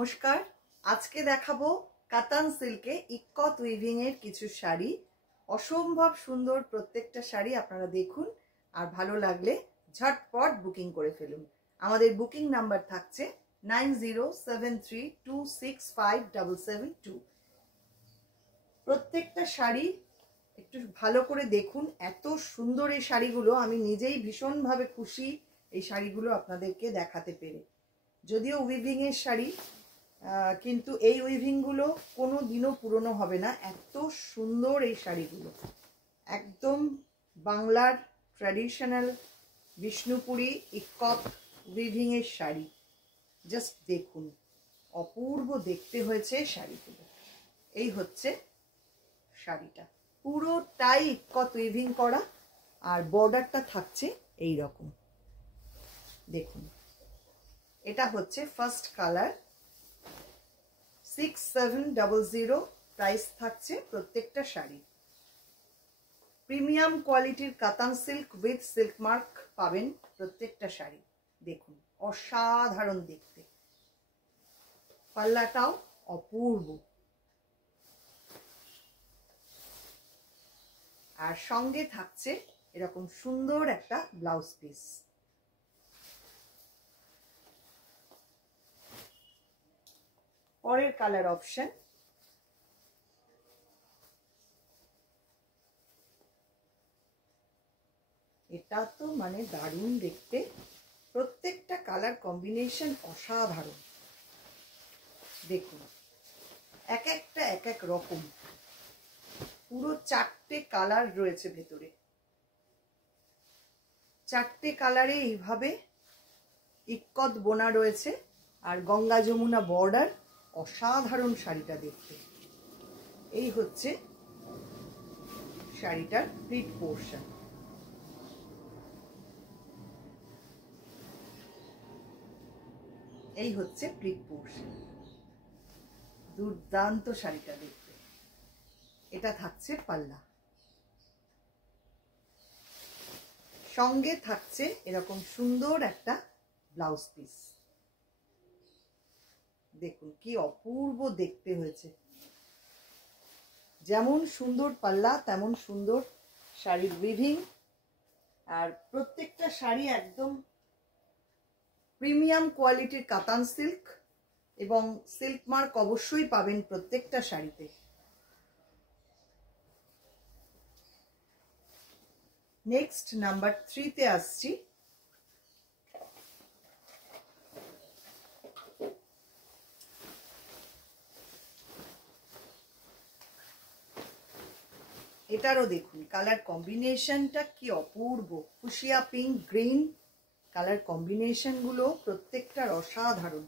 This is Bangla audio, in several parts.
নমস্কার, আজকে দেখাবো কাতান সিল্কে ইক্কত উইভিং এর কিছু শাড়ি। অসম্ভব সুন্দর প্রত্যেকটা শাড়ি। আপনারা দেখুন আর ভালো লাগলে ঝটপট বুকিং করে ফেলুন। আমাদের বুকিং নাম্বার থাকছে 9073265772। প্রত্যেকটা শাড়ি একটু ভালো করে দেখুন। এত সুন্দর এই শাড়িগুলো, আমি নিজেই ভীষণভাবে খুশি এই শাড়িগুলো আপনাদেরকে দেখাতে পেরে। যদিও উইভিং এর শাড়ি, কিন্তু এই উইভিংগুলো কোনো দিনও পুরনো হবে না। এত সুন্দর এই শাড়িগুলো, একদম বাংলার ট্র্যাডিশনাল বিষ্ণুপুরি ইক্কত উইভিং এর শাড়ি। জাস্ট দেখুন, অপূর্ব দেখতে হয়েছে শাড়িগুলো। এই হচ্ছে শাড়িটা, পুরোটাই ইক্কত উইভিং করা, আর বর্ডারটা থাকছে এই রকম। দেখুন, এটা হচ্ছে ফার্স্ট কালার, 6700 প্রাইস থাকছে প্রত্যেকটা শাড়ি। প্রিমিয়াম কোয়ালিটির কাতান সিল্ক উইথ সিল্ক মার্ক পাবেন প্রত্যেকটা শাড়ি। দেখুন, অসাধারণ দেখতে, পাল্লাটাও অপূর্ব, আর সঙ্গে থাকছে এরকম সুন্দর একটা ব্লাউজ পিস। পরের কালার অপশন, এটা তো মানে দারুণ দেখতে। প্রত্যেকটা কালার কম্বিনেশন অসাধারণ। দেখুন, এক একটা এক এক রকম, পুরো 4টে কালার রয়েছে ভেতরে। 4টে কালারে এইভাবে ইক্কত বোনা রয়েছে, আর গঙ্গা যমুনা বর্ডার। অসাধারণ শাড়িটা দেখতে। এই হচ্ছে শাড়িটার প্লিট পোর্শন। এই হচ্ছে প্লিট পোর্শন। দুর্দান্ত শাড়িটা দেখতে। এটা থাকছে পাল্লা, সঙ্গে থাকছে এরকম সুন্দর একটা ব্লাউজ পিস। দেখুন কি অপূর্ব দেখতে হয়েছে। যেমন সুন্দর পাল্লা তেমন সুন্দর শাড়ির উইভিং, আর প্রত্যেকটা শাড়ি একদম প্রিমিয়াম কোয়ালিটির কাতান সিল্ক, এবং সিল্ক মার্ক অবশ্যই পাবেন প্রত্যেকটা শাড়িতে। নেক্সট নাম্বার 3-তে আসছি। এটারও দেখুন কালার কম্বিনেশনটা কি অপূর্ব। Fuchsia pink green colour combination গুলো প্রত্যেকটার অসাধারণ।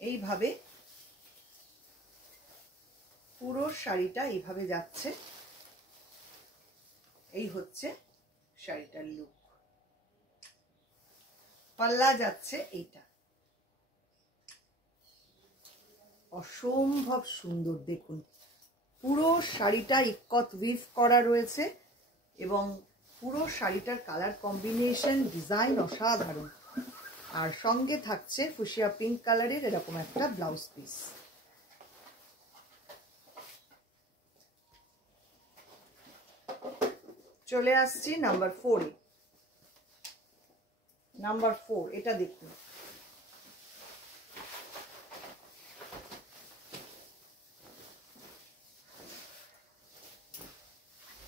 এইভাবে পুরো শাড়িটা এইভাবে যাচ্ছে। এই হচ্ছে শাড়িটার লুক। পাল্লা যাচ্ছে এইটা। অসম্ভব সুন্দর দেখুন, পুরো শাড়িটা ইক্কত উইভ করা রয়েছে, এবং পুরো শাড়িটার কালার কম্বিনেশন ডিজাইন অসাধারণ। আর সঙ্গে থাকছে ফুশিয়া পিঙ্ক কালারের এরকম একটা ব্লাউজ পিস। চলে আসছি নাম্বার 4-এ। নাম্বার 4, এটা দেখুন।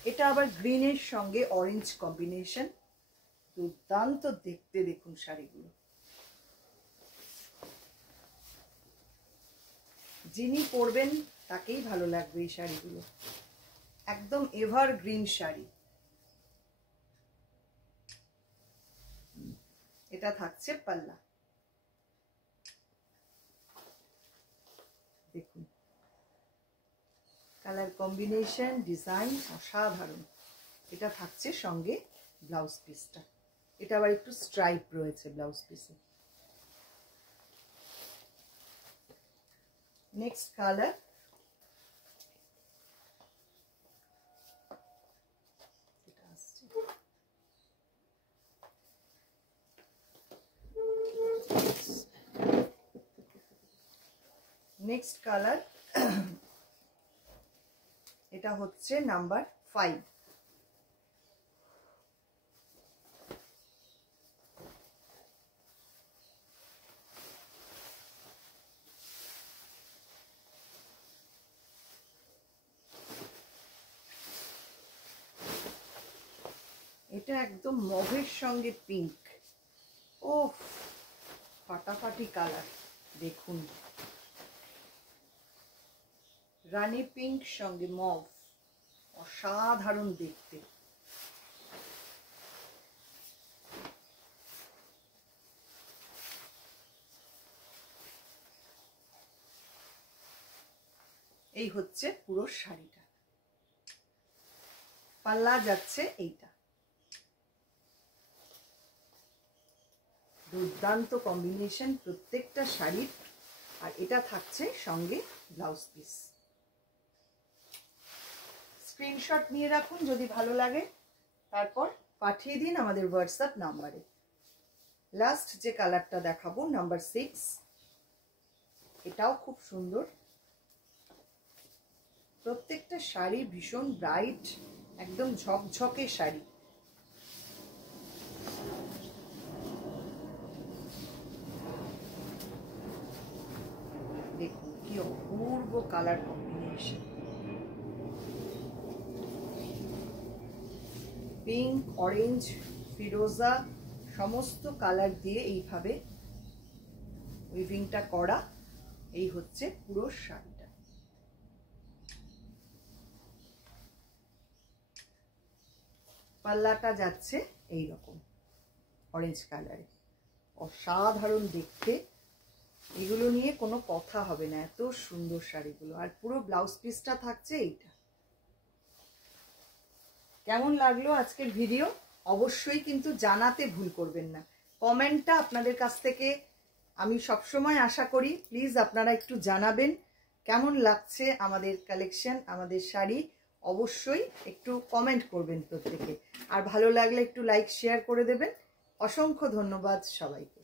এটা আবার গ্রিনের সঙ্গে অরেঞ্জ কম্বিনেশন। দুর্দান্ত দেখতে। দেখুন শাড়িগুলো, যিনি পরবেন তাকেই ভালো লাগবে এই শাড়িগুলো। একদম এভারগ্রিন শাড়ি। এটা থাকছে পাল্লা। দেখুন কালার কম্বিনেশন ডিজাইন অসাধারণ। এটা থাকছে সঙ্গে ব্লাউজ পিসটা। এটা আবার একটু স্ট্রাইপ রয়েছে ব্লাউজ পিসে। নেক্সট কালার, এটা আসছে নেক্সট কালার, এটা হচ্ছে নাম্বার 5। এটা একদম মভের সঙ্গে পিঙ্ক। ও ফাটাফাটি কালার, দেখুন রানী পিঙ্ক সঙ্গে মভ, অসাধারণ দেখতে। এই হচ্ছে পুরো শাড়িটা। পাল্লা যাচ্ছে এইটা। দুর্দান্ত কম্বিনেশন প্রত্যেকটা শাড়ির। আর এটা থাকছে সঙ্গে ব্লাউজ পিস। স্ক্রিনশট নিয়ে রাখুন যদি ভালো লাগে, তারপর পাঠিয়ে দিন আমাদের হোয়াটসঅ্যাপ নাম্বারে। লাস্ট যে কালারটা দেখাবো নাম্বার 6, এটাও খুব সুন্দর। প্রত্যেকটা শাড়ি ভীষণ ব্রাইট, একদম ঝকঝকে শাড়ি। দেখুন কি অপূর্ব কালার কম্বিনেশন, পিঙ্ক, অরেঞ্জ, ফিরোজা সমস্ত কালার দিয়ে এইভাবে উইভিংটা করা। এই হচ্ছে পুরো শাড়িটা। পাল্লাটা যাচ্ছে এই রকম অরেঞ্জ কালারে, অসাধারণ দেখতে। এগুলো নিয়ে কোনো কথা হবে না, এত সুন্দর শাড়িগুলো। আর পুরো ব্লাউজ পিসটা থাকছে এইটা। কেমন লাগলো আজকের ভিডিও অবশ্যই কিন্তু জানাতে ভুল করবেন না। কমেন্টটা আপনাদের কাছ থেকে আমি সবসময় আশা করি। প্লিজ আপনারা একটু জানাবেন কেমন লাগছে আমাদের কালেকশন, আমাদের শাড়ি। অবশ্যই একটু কমেন্ট করবেন প্রত্যেকে। আর ভালো লাগলে একটু লাইক শেয়ার করে দেবেন। অসংখ্য ধন্যবাদ সবাইকে।